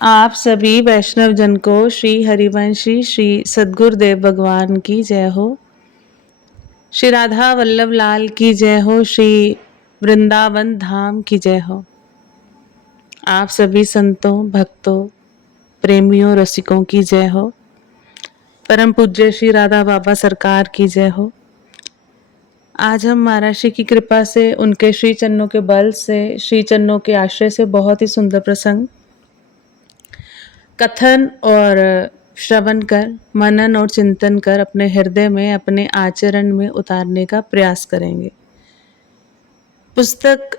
आप सभी वैष्णव जन को श्री हरिवंशी श्री सद्गुरुदेव भगवान की जय हो। श्री राधा वल्लभ लाल की जय हो। श्री वृंदावन धाम की जय हो। आप सभी संतों, भक्तों, प्रेमियों, रसिकों की जय हो। परम पूज्य श्री राधा बाबा सरकार की जय हो। आज हम महाराज की कृपा से, उनके श्री चरणों के बल से, श्री चरणों के आश्रय से बहुत ही सुंदर प्रसंग कथन और श्रवण कर, मनन और चिंतन कर अपने हृदय में, अपने आचरण में उतारने का प्रयास करेंगे। पुस्तक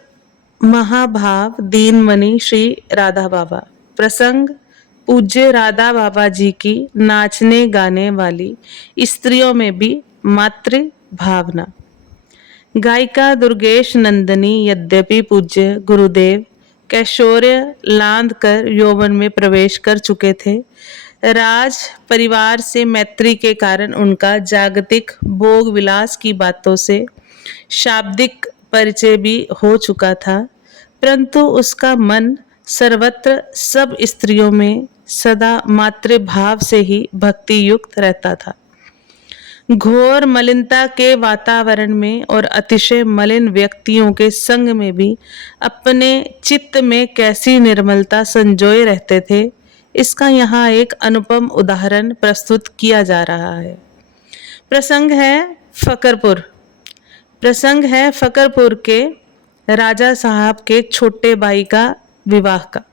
महाभाव दीनमणि श्री राधा बाबा। प्रसंग पूज्य राधा बाबा जी की नाचने गाने वाली स्त्रियों में भी मातृ भावना। गायिका दुर्गेश नंदिनी यद्यपि पूज्य गुरुदेव कैशोर्य लांद कर यौवन में प्रवेश कर चुके थे, राज परिवार से मैत्री के कारण उनका जागतिक भोग विलास की बातों से शाब्दिक परिचय भी हो चुका था, परंतु उसका मन सर्वत्र सब स्त्रियों में सदा मातृभाव से ही भक्ति युक्त रहता था। घोर मलिनता के वातावरण में और अतिशय मलिन व्यक्तियों के संग में भी अपने चित्त में कैसी निर्मलता संजोए रहते थे, इसका यहाँ एक अनुपम उदाहरण प्रस्तुत किया जा रहा है। प्रसंग है फकरपुर के राजा साहब के छोटे भाई का विवाह का।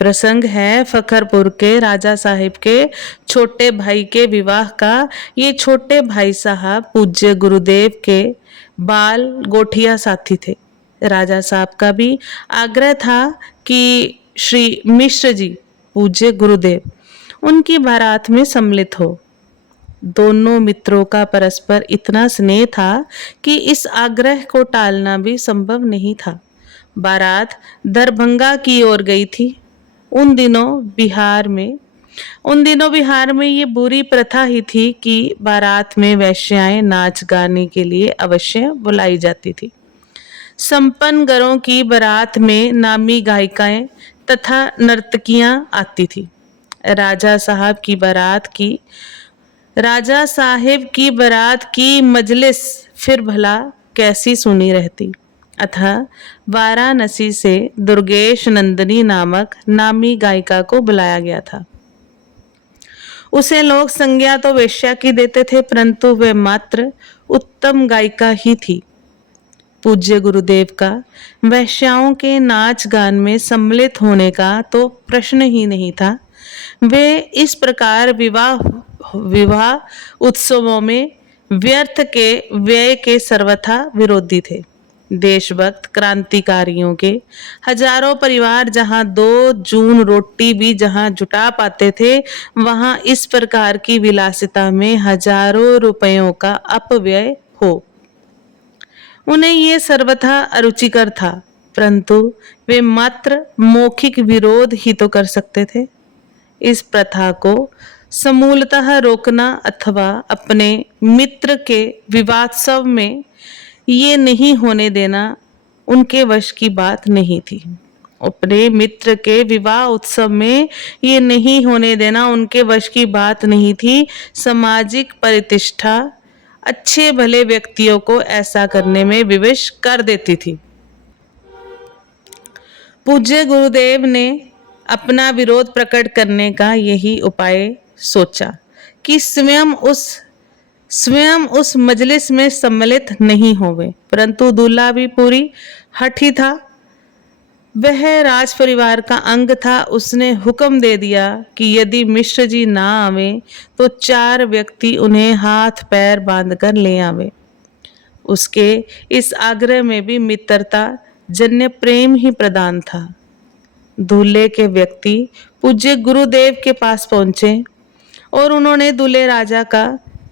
प्रसंग है फखरपुर के राजा साहिब के छोटे भाई के विवाह का। ये छोटे भाई साहब पूज्य गुरुदेव के बाल गोठिया साथी थे। राजा साहब का भी आग्रह था कि श्री मिश्र जी पूज्य गुरुदेव उनकी बारात में सम्मिलित हो। दोनों मित्रों का परस्पर इतना स्नेह था कि इस आग्रह को टालना भी संभव नहीं था। बारात दरभंगा की ओर गई थी। उन दिनों बिहार में ये बुरी प्रथा ही थी कि बारात में वैश्याएं नाच गाने के लिए अवश्य बुलाई जाती थी। संपन्न घरों की बारात में नामी गायिकाएं तथा नर्तकियां आती थी। राजा साहिब की बारात की मजलिस फिर भला कैसी सुनी रहती। अतः वाराणसी से दुर्गेश नंदिनी नामक नामी गायिका को बुलाया गया था। उसे लोग संज्ञा तो वेश्या की देते थे, परंतु वे मात्र उत्तम गायिका ही थी। पूज्य गुरुदेव का वैश्याओं के नाच गान में सम्मिलित होने का तो प्रश्न ही नहीं था। वे इस प्रकार विवाह उत्सवों में व्यर्थ के व्यय के सर्वथा विरोधी थे। देशभक्त क्रांतिकारियों के हजारों परिवार जहां 2 जून रोटी भी जहां जुटा पाते थे, वहां इस प्रकार की विलासिता में हजारों रुपयों का अपव्यय हो। उन्हें ये सर्वथा अरुचिकर था, परंतु वे मात्र मौखिक विरोध ही तो कर सकते थे। इस प्रथा को समूलतः रोकना अथवा अपने मित्र के विवाहोत्सव में ये नहीं होने देना उनके वश की बात नहीं थी। अपने मित्र के विवाह उत्सव में ये नहीं होने देना उनके वश की बात नहीं थी। सामाजिक प्रतिष्ठा अच्छे भले व्यक्तियों को ऐसा करने में विवश कर देती थी। पूज्य गुरुदेव ने अपना विरोध प्रकट करने का यही उपाय सोचा कि स्वयं उस मजलिस में सम्मिलित नहीं होवे, परंतु दूल्हा भी पूरी हठी था। वह राज परिवार का अंग था। उसने हुक्म दे दिया कि यदि मिश्र जी ना आवे तो 4 व्यक्ति उन्हें हाथ पैर बांधकर ले आवे। उसके इस आग्रह में भी मित्रता जन्य प्रेम ही प्रधान था। दूल्हे के व्यक्ति पूज्य गुरुदेव के पास पहुंचे और उन्होंने दूल्हे राजा का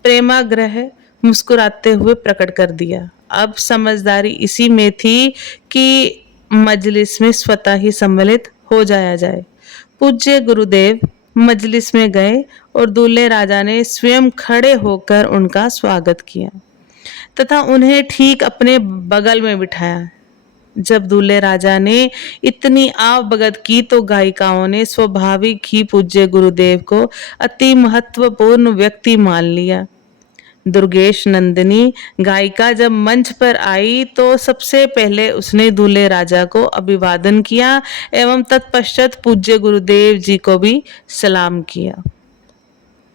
प्रेमाग्रह मुस्कुराते हुए प्रकट कर दिया। अब समझदारी इसी में थी कि मजलिस में स्वतः ही सम्मिलित हो जाया जाए। पूज्य गुरुदेव मजलिस में गए और दूल्हे राजा ने स्वयं खड़े होकर उनका स्वागत किया तथा उन्हें ठीक अपने बगल में बिठाया। जब दूल्हे राजा ने इतनी आवभगत की तो गायिकाओं ने स्वाभाविक ही पूज्य गुरुदेव को अति महत्वपूर्ण व्यक्ति मान लिया। दुर्गेश नंदिनी गायिका जब मंच पर आई तो सबसे पहले उसने दूल्हे राजा को अभिवादन किया एवं तत्पश्चात पूज्य गुरुदेव जी को भी सलाम किया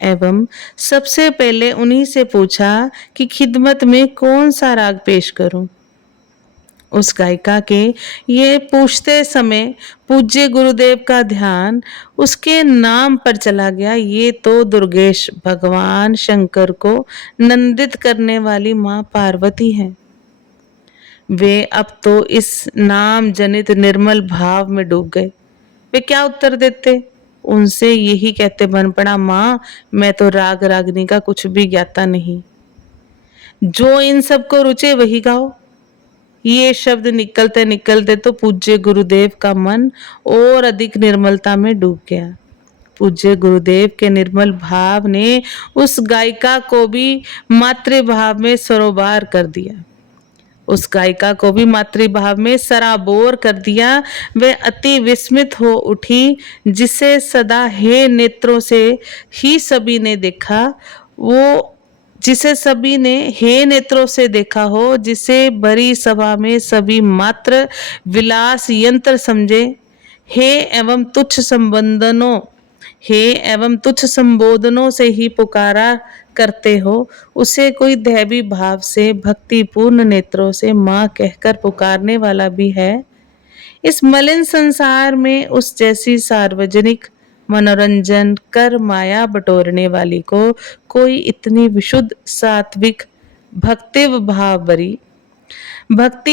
एवं सबसे पहले उन्हीं से पूछा कि खिदमत में कौन सा राग पेश करूं। उस गायिका के ये पूछते समय पूज्य गुरुदेव का ध्यान उसके नाम पर चला गया। ये तो दुर्गेश भगवान शंकर को नंदित करने वाली माँ पार्वती है। वे अब तो इस नाम जनित निर्मल भाव में डूब गए। वे क्या उत्तर देते? उनसे यही कहते बन पड़ा, माँ मैं तो राग रागनी का कुछ भी ज्ञाता नहीं, जो इन सबको रुचे वही गाओ। ये शब्द निकलते निकलते तो पूज्य गुरुदेव का मन और अधिक निर्मलता में डूब गया। पूज्य गुरुदेव के निर्मल भाव ने उस गायिका को भी मातृभाव में सरोबार कर दिया। उस गायिका को भी मातृभाव में सराबोर कर दिया। वह अति विस्मित हो उठी, जिसे सदा हे नेत्रों से ही सभी ने देखा, वो जिसे सभी ने हे नेत्रों से देखा हो, जिसे भरी सभा में सभी मात्र विलास यंत्र समझे, हे एवं तुच्छ संबोधनों से ही पुकारा करते हो, उसे कोई दैवी भाव से भक्तिपूर्ण नेत्रों से माँ कहकर पुकारने वाला भी है। इस मलिन संसार में उस जैसी सार्वजनिक मनोरंजन कर माया बटोरने वाली को कोई इतनी विशुद्ध सात्विक भक्ति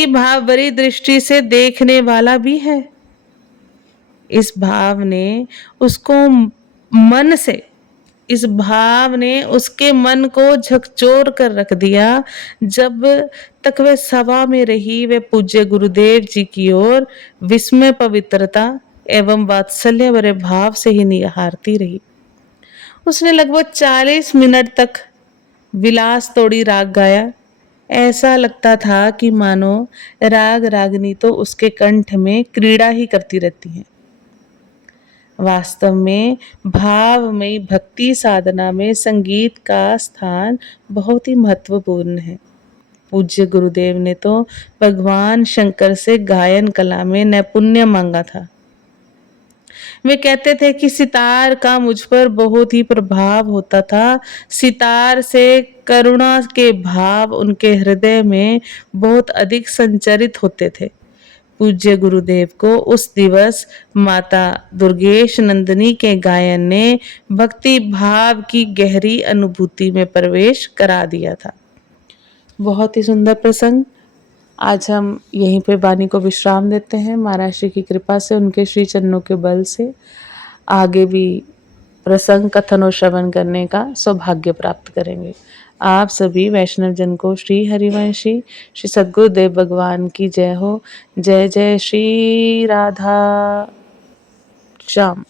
भाव भरी दृष्टि से देखने वाला भी है। इस भाव ने उसके मन को झकझोर कर रख दिया। जब तक वह सभा में रही, वे पूज्य गुरुदेव जी की ओर विस्मय पवित्रता एवं वात्सल्य भरे भाव से ही निहारती रही। उसने लगभग 40 मिनट तक विलास तोड़ी राग गाया। ऐसा लगता था कि मानो राग रागनी तो उसके कंठ में क्रीड़ा ही करती रहती है। वास्तव में भावमयी भक्ति साधना में संगीत का स्थान बहुत ही महत्वपूर्ण है। पूज्य गुरुदेव ने तो भगवान शंकर से गायन कला में नैपुण्य मांगा था। वे कहते थे कि सितार का मुझ पर बहुत ही प्रभाव होता था। सितार से करुणा के भाव उनके हृदय में बहुत अधिक संचरित होते थे। पूज्य गुरुदेव को उस दिवस माता दुर्गेश नंदिनी के गायन ने भक्ति भाव की गहरी अनुभूति में प्रवेश करा दिया था। बहुत ही सुंदर प्रसंग। आज हम यहीं पे वाणी को विश्राम देते हैं। महाराज श्री की कृपा से, उनके श्री चरणों के बल से आगे भी प्रसंग कथन और श्रवण करने का सौभाग्य प्राप्त करेंगे। आप सभी वैष्णव जन को श्री हरिवंशी श्री सद्गुरुदेव भगवान की जय हो। जय जय श्री राधा श्याम।